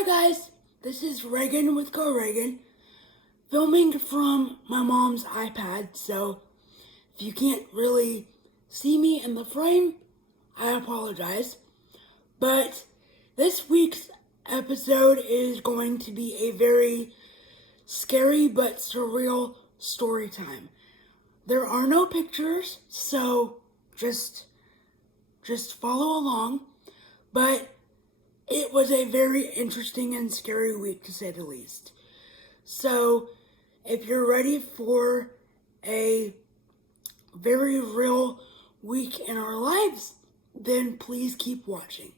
Hi guys, this is Regan with Go Regan, filming from my mom's iPad, so if you can't really see me in the frame, I apologize. But this week's episode is going to be a very scary but surreal story time. There are no pictures, so just follow along, but it was a very interesting and scary week, to say the least. So, if you're ready for a very real week in our lives, then please keep watching.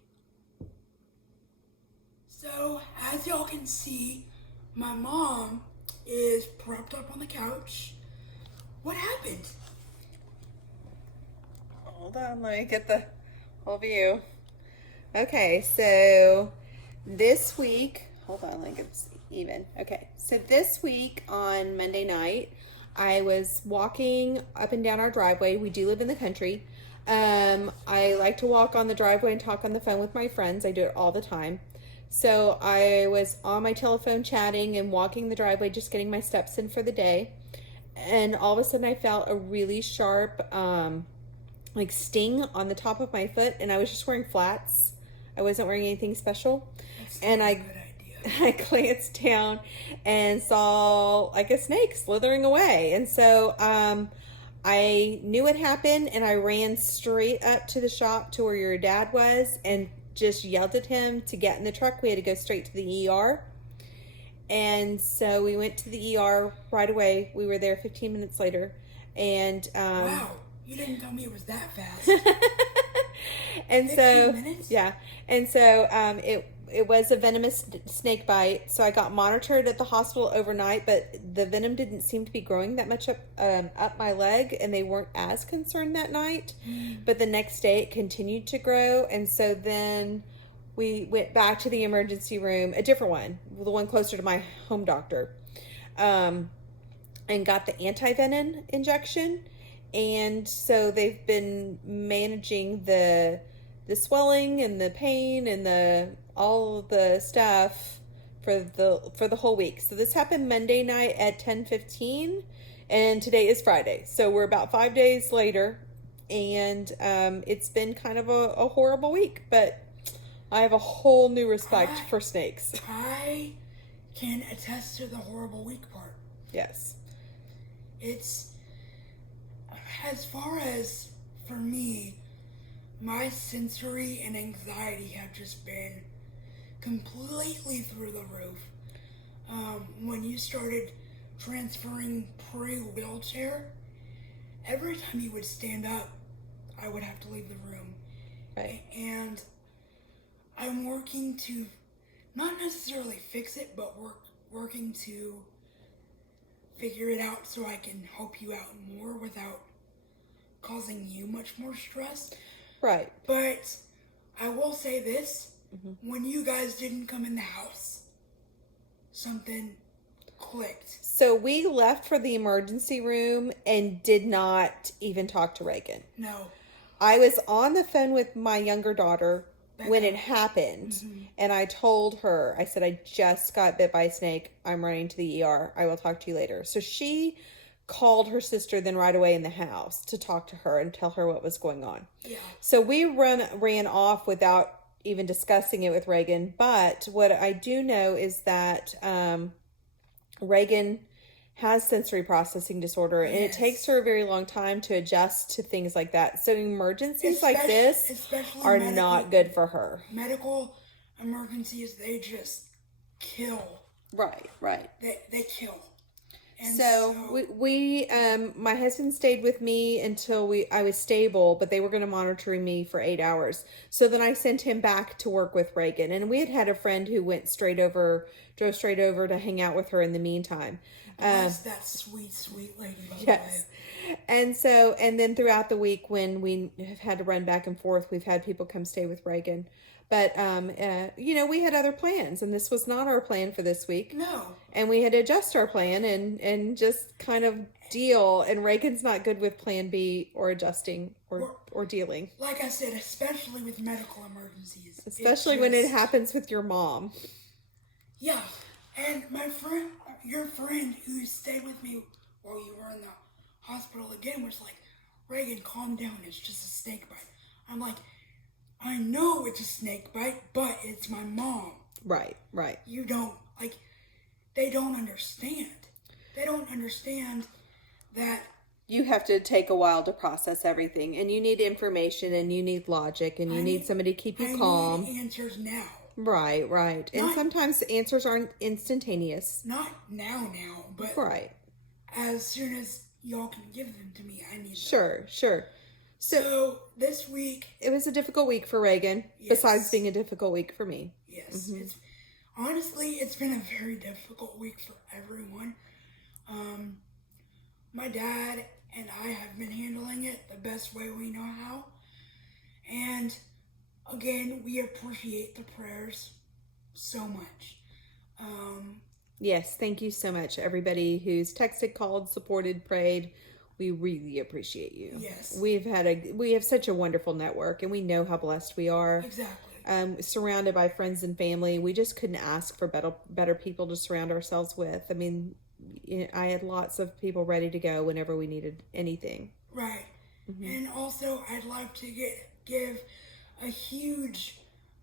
So, as y'all can see, my mom is propped up on the couch. What happened? Hold on, let me get the whole view. Okay, so this week, hold on, let me get this even. Okay, so this week on Monday night, I was walking up and down our driveway. We do live in the country. I like to walk on the driveway and talk on the phone with my friends. I do it all the time. So I was on my telephone chatting and walking the driveway, just getting my steps in for the day. And all of a sudden I felt a really sharp, sting on the top of my foot, and I was just wearing flats. I wasn't wearing anything special. That's And not a good idea. I glanced down and saw like a snake slithering away. And so I knew it happened, and I ran straight up to the shop to where your dad was and just yelled at him to get in the truck. We had to go straight to the ER. And so we went to the ER right away. We were there 15 minutes later. And Wow, you didn't tell me it was that fast. and 15 so minutes? yeah, and so it was a venomous snake bite. So I got monitored at the hospital overnight, but the venom didn't seem to be growing that much up my leg, and they weren't as concerned that night. But the next day it continued to grow, and so then we went back to the emergency room, a different one, the one closer to my home doctor, and got the anti-venom injection. And so they've been managing the swelling and the pain and all of the stuff for the whole week. So this happened Monday night at 10:15, and today is Friday. So we're about 5 days later, and it's been kind of a horrible week, but I have a whole new respect for snakes. I can attest to the horrible week part. Yes. It's, as far as for me, my sensory and anxiety have just been completely through the roof. When you started transferring pre-wheelchair, every time you would stand up, I would have to leave the room. Right. And I'm working to not necessarily fix it, but working to figure it out so I can help you out more without causing you much more stress. Right. But I will say this, when you guys didn't come in the house, something clicked. So we left for the emergency room and did not even talk to Reagan. No. I was on the phone with my younger daughter when it happened, and I told her, I said, I just got bit by a snake. I'm running to the ER. I will talk to you later. So she called her sister then right away in the house to talk to her and tell her what was going on. Yeah. So we ran off without even discussing it with Reagan. But what I do know is that Reagan has sensory processing disorder, and it takes her a very long time to adjust to things like that. So emergencies like this are not good for her. Medical emergencies, they just kill. Right. They kill. And so we my husband stayed with me until I was stable, but they were going to monitor me for 8 hours. So then I sent him back to work with Reagan, and we had a friend who drove straight over to hang out with her in the meantime. That sweet lady, by the Yes. way. And then throughout the week when we have had to run back and forth, we've had people come stay with Reagan. But, we had other plans, and this was not our plan for this week. No. And we had to adjust our plan and just kind of deal. And Reagan's not good with plan B or adjusting or dealing. Like I said, especially with medical emergencies. Especially when it happens with your mom. Yeah, and my friend, your friend who stayed with me while you were in the hospital again was like, Regan, calm down, it's just a snake bite. I'm like, I know it's a snake bite, but it's my mom. Right, right. You don't, like, they don't understand. They don't understand that. You have to take a while to process everything, and you need information, and you need logic, and you need somebody to keep you calm. I need answers now. Right, right. And sometimes the answers aren't instantaneous. Not now, but right. As soon as y'all can give them to me, I need them. Sure. So this week... It was a difficult week for Reagan, besides being a difficult week for me. Yes. Honestly, it's been a very difficult week for everyone. My dad and I have been handling it the best way we know how. And again, we appreciate the prayers so much. Yes, thank you so much, everybody who's texted, called, supported, prayed. We really appreciate you. Yes. We have such a wonderful network, and we know how blessed we are. Exactly. Surrounded by friends and family. We just couldn't ask for better people to surround ourselves with. I mean, I had lots of people ready to go whenever we needed anything. Right. And also, I'd like to give a huge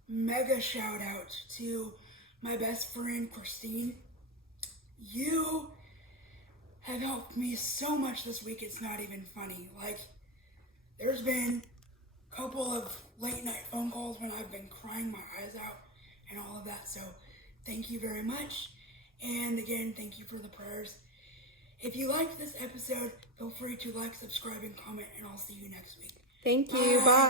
mega shout out to my best friend, Christine. You have helped me so much this week, it's not even funny. Like, there's been a couple of late night phone calls when I've been crying my eyes out and all of that. So thank you very much. And again, thank you for the prayers. If you liked this episode, feel free to like, subscribe, and comment, and I'll see you next week. Thank you. Bye.